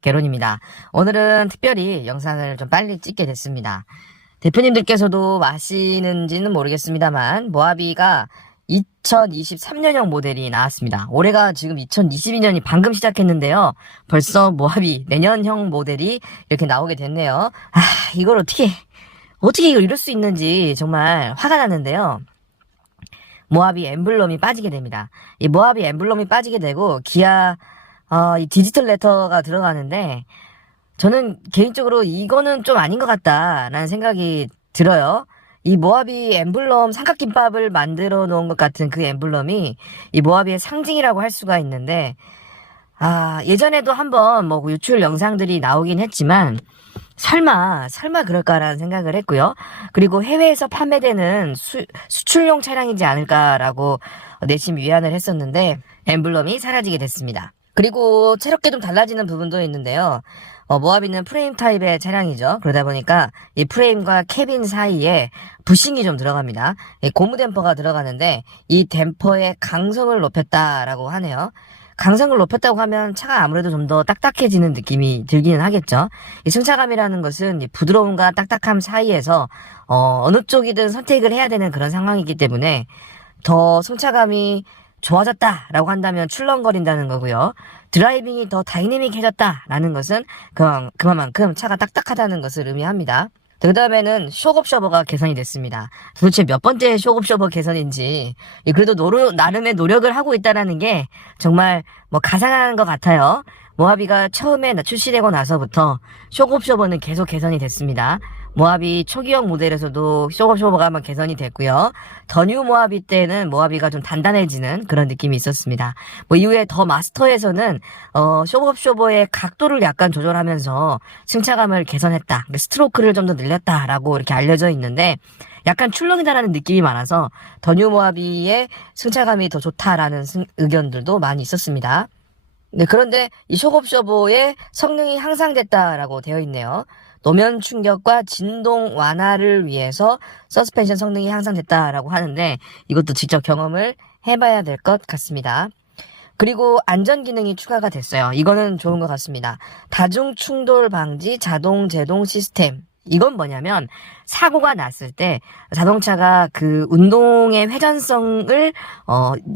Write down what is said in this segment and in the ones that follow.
개론입니다. 오늘은 특별히 영상을 좀 빨리 찍게 됐습니다. 대표님들께서도 아시는지는 모르겠습니다만 모하비가 2023년형 모델이 나왔습니다. 올해가 지금 2022년이 방금 시작했는데요. 벌써 모하비 내년형 모델이 이렇게 나오게 됐네요. 이걸 어떻게 이걸 이럴 수 있는지 정말 화가 났는데요. 모하비 엠블럼이 빠지게 됩니다. 이 모하비 엠블럼이 빠지게 되고 기아 이 디지털 레터가 들어가는데 저는 개인적으로 이거는 좀 아닌 것 같다라는 생각이 들어요. 이 모하비 엠블럼 삼각김밥을 만들어 놓은 것 같은 그 엠블럼이 이 모하비의 상징이라고 할 수가 있는데 예전에도 한번 뭐 유출 영상들이 나오긴 했지만 설마 그럴까라는 생각을 했고요. 그리고 해외에서 판매되는 수출용 차량이지 않을까라고 내심 위안을 했었는데 엠블럼이 사라지게 됐습니다. 그리고 새롭게 좀 달라지는 부분도 있는데요. 모하비는 프레임 타입의 차량이죠. 그러다 보니까 이 프레임과 캐빈 사이에 부싱이 좀 들어갑니다. 고무 댐퍼가 들어가는데 이 댐퍼의 강성을 높였다라고 하네요. 강성을 높였다고 하면 차가 아무래도 좀 더 딱딱해지는 느낌이 들기는 하겠죠. 이 승차감이라는 것은 이 부드러움과 딱딱함 사이에서 어느 쪽이든 선택을 해야 되는 그런 상황이기 때문에 더 승차감이 좋아졌다라고 한다면 출렁거린다는 거고요. 드라이빙이 더 다이내믹해졌다라는 것은 그만큼 차가 딱딱하다는 것을 의미합니다. 그 다음에는 쇼크옵셔버가 개선이 됐습니다. 도대체 몇 번째 쇼크옵셔버 개선인지 그래도 나름의 노력을 하고 있다는 게 정말 가상한 것 같아요. 모하비가 처음에 출시되고 나서부터 쇼크옵셔버는 계속 개선이 됐습니다. 모하비 초기형 모델에서도 쇼크옵셔버가 한번 개선이 됐고요. 더 뉴 모하비 때는 모하비가 좀 단단해지는 그런 느낌이 있었습니다. 이후에 더 마스터에서는 쇼크옵셔버의 각도를 약간 조절하면서 승차감을 개선했다. 스트로크를 좀 더 늘렸다라고 이렇게 알려져 있는데 약간 출렁이다라는 느낌이 많아서 더 뉴 모하비의 승차감이 더 좋다라는 의견들도 많이 있었습니다. 네, 그런데 이 쇼크옵셔버의 성능이 향상됐다라고 되어 있네요. 노면 충격과 진동 완화를 위해서 서스펜션 성능이 향상됐다라고 하는데 이것도 직접 경험을 해봐야 될 것 같습니다. 그리고 안전 기능이 추가가 됐어요. 이거는 좋은 것 같습니다. 다중 충돌 방지 자동 제동 시스템. 이건 뭐냐면 사고가 났을 때 자동차가 그 운동의 회전성을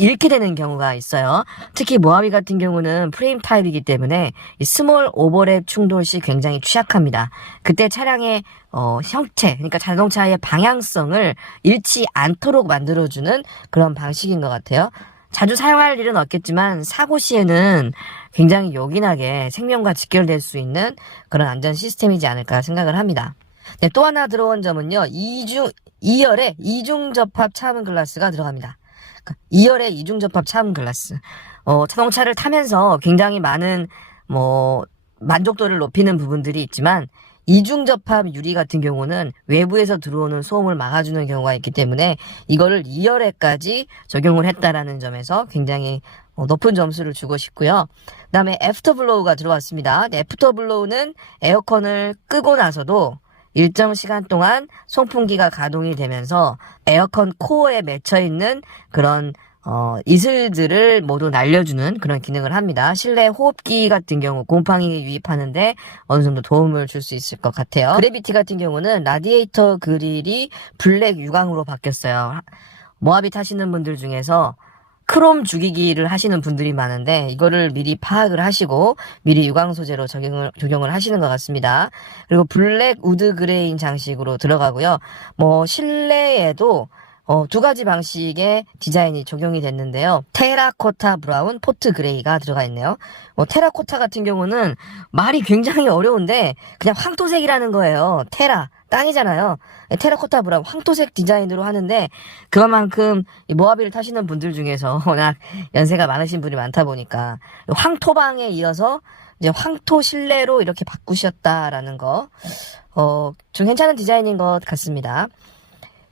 잃게 되는 경우가 있어요. 특히 모하비 같은 경우는 프레임 타입이기 때문에 이 스몰 오버랩 충돌 시 굉장히 취약합니다. 그때 차량의 형체, 그러니까 자동차의 방향성을 잃지 않도록 만들어주는 그런 방식인 것 같아요. 자주 사용할 일은 없겠지만 사고 시에는 굉장히 요긴하게 생명과 직결될 수 있는 그런 안전 시스템이지 않을까 생각을 합니다. 네, 또 하나 들어온 점은요. 2열에 이중 접합 차음 글라스가 들어갑니다. 2열에 이중 접합 차음 글라스. 자동차를 타면서 굉장히 많은 만족도를 높이는 부분들이 있지만 이중 접합 유리 같은 경우는 외부에서 들어오는 소음을 막아주는 경우가 있기 때문에 이거를 2열에까지 적용을 했다라는 점에서 굉장히 높은 점수를 주고 싶고요. 그 다음에 애프터블로우가 들어왔습니다. 애프터블로우는 에어컨을 끄고 나서도 일정 시간 동안 송풍기가 가동이 되면서 에어컨 코어에 맺혀있는 그런 이슬들을 모두 날려주는 그런 기능을 합니다. 실내 호흡기 같은 경우 곰팡이 유입하는데 어느 정도 도움을 줄 수 있을 것 같아요. 그래비티 같은 경우는 라디에이터 그릴이 블랙 유광으로 바뀌었어요. 모하비 타시는 분들 중에서 크롬 죽이기를 하시는 분들이 많은데 이거를 미리 파악을 하시고 미리 유광 소재로 적용을 하시는 것 같습니다. 그리고 블랙 우드 그레인 장식으로 들어가고요. 실내에도 두 가지 방식의 디자인이 적용이 됐는데요. 테라코타 브라운, 포트 그레이가 들어가 있네요. 테라코타 같은 경우는 말이 굉장히 어려운데 그냥 황토색이라는 거예요. 땅이잖아요. 테라코타 브라운, 황토색 디자인으로 하는데 그만큼 모하비를 타시는 분들 중에서 워낙 연세가 많으신 분이 많다 보니까 황토방에 이어서 이제 황토 실내로 이렇게 바꾸셨다라는 거 좀 괜찮은 디자인인 것 같습니다.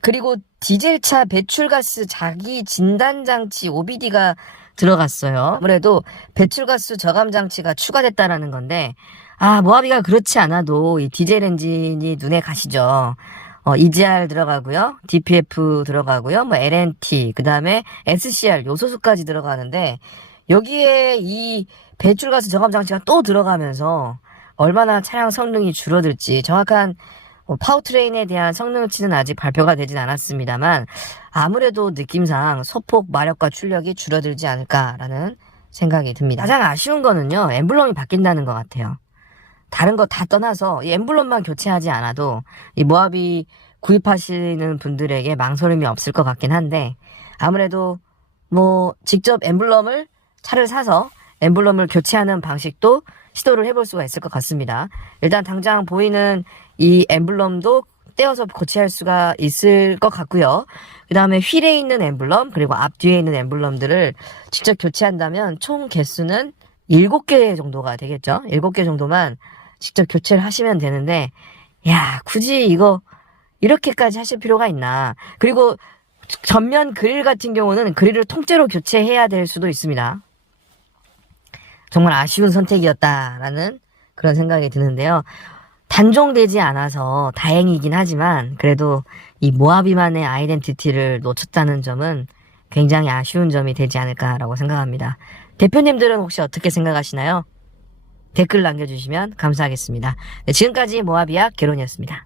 그리고 디젤차 배출가스 자기 진단장치 OBD가 들어갔어요. 아무래도 배출가스 저감 장치가 추가됐다라는 건데 모하비가 그렇지 않아도 이 디젤 엔진이 눈에 가시죠. EGR 들어가고요. DPF 들어가고요. LNT, 그 다음에 SCR 요소수까지 들어가는데 여기에 이 배출가스 저감 장치가 또 들어가면서 얼마나 차량 성능이 줄어들지 정확한 파워트레인에 대한 성능치는 아직 발표가 되진 않았습니다만 아무래도 느낌상 소폭 마력과 출력이 줄어들지 않을까라는 생각이 듭니다. 가장 아쉬운 거는요, 엠블럼이 바뀐다는 것 같아요. 다른 거 다 떠나서 이 엠블럼만 교체하지 않아도 이 모하비 구입하시는 분들에게 망설임이 없을 것 같긴 한데 아무래도 뭐 직접 엠블럼을 차를 사서 엠블럼을 교체하는 방식도 시도를 해볼 수가 있을 것 같습니다. 일단 당장 보이는 이 엠블럼도 떼어서 교체할 수가 있을 것 같고요. 그 다음에 휠에 있는 엠블럼 그리고 앞뒤에 있는 엠블럼들을 직접 교체한다면 총 개수는 7개 정도가 되겠죠. 7개 정도만 직접 교체를 하시면 되는데 야 굳이 이거 이렇게까지 하실 필요가 있나. 그리고 전면 그릴 같은 경우는 그릴을 통째로 교체해야 될 수도 있습니다. 정말 아쉬운 선택이었다라는 그런 생각이 드는데요. 단종되지 않아서 다행이긴 하지만 그래도 이 모하비만의 아이덴티티를 놓쳤다는 점은 굉장히 아쉬운 점이 되지 않을까라고 생각합니다. 대표님들은 혹시 어떻게 생각하시나요? 댓글 남겨주시면 감사하겠습니다. 네, 지금까지 모하비약 개론이었습니다.